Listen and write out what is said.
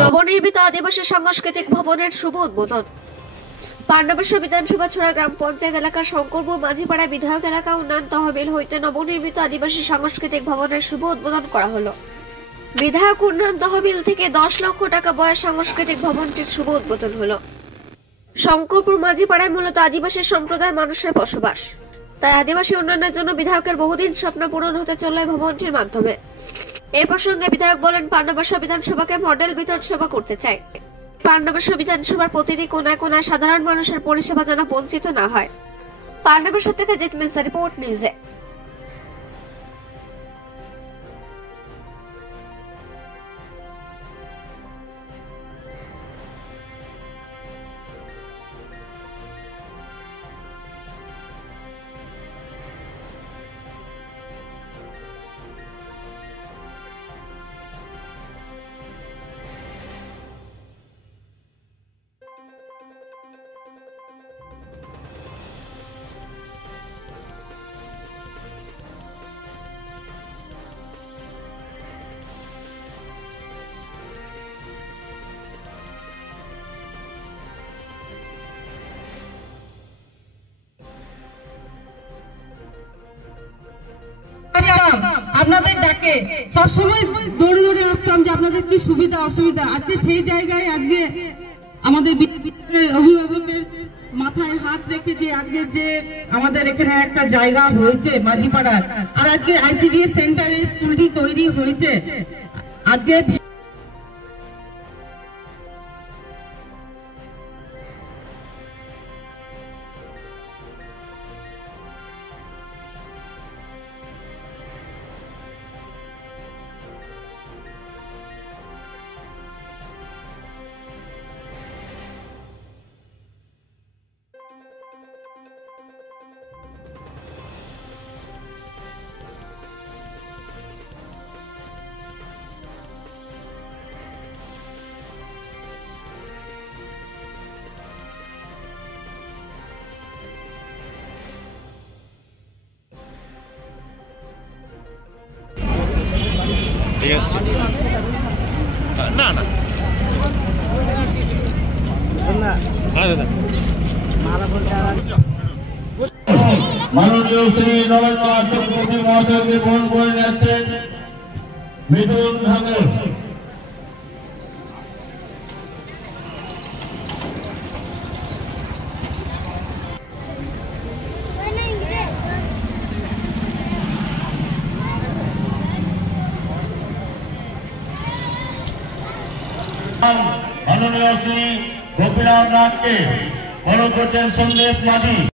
নবনির্মিত আদিবাসী সাংস্কৃতিক ভবনের শুভ উদ্বোধন। পান্ডবেশ্বর বিধানসভা ছড়া গ্রাম পঞ্চায়েত এলাকার শঙ্করপুর মাঝিপাড়ায় বিধায়ক এলাকা উন্নয়ন তহবিল হইতে নবনির্মিত আদিবাসী সাংস্কৃতিক ভবনের শুভ উদ্বোধন করা হলো। বিধায়ক উন্নয়ন তহবিল থেকে 10 লক্ষ টাকা ব্যয়ে সাংস্কৃতিক ভবনটির শুভ উদ্বোধন হলো। শঙ্করপুর মাঝিপাড়ায় মূলত আদিবাসী সম্প্রদায়ের মানুষের বসবাস, তাই আদিবাসী উন্নয়নের জন্য বিধায়কের বহুদিন স্বপ্ন পূরণ হতে চলে ভবনটির মাধ্যমে। এ প্রসঙ্গে বিধায়ক বলেন, পান্ডবেশ্বর বিধানসভাকে মডেল বিধানসভা করতে চাই। পান্ডবেশ্বর বিধানসভার প্রতিটি কোনায় কোনায় সাধারণ মানুষের পরিষেবা যেন বঞ্চিত না হয়। পান্ডবেশ্বর থেকে জিতমিস রিপোর্ট নিউজে। আপনাদের ডাকে সবসময় দৌড়ে দৌড়ে আসতাম যে আপনাদের কি সুবিধা অসুবিধা। আজকে সেই জায়গায় আজকে আমাদের অভিভাবকের মাথায় হাত রেখে যে আজকে যে আমাদের এখানে একটা জায়গা হয়েছে মাঝিপাড়ার, আর আজকে আইসিডিএস সেন্টারে স্কুলটি তৈরি হয়েছে। আজকে না না মাননীয় শ্রী নরেন্দ্রনাথ চক্রবর্তী মহাশয়কে বরণ করে নিচ্ছেন মিঠুন ঠাকুর। মাননীয় শ্রী গোপীনাথ নাথকে বরণ করছেন সন্দীপ মাঝি।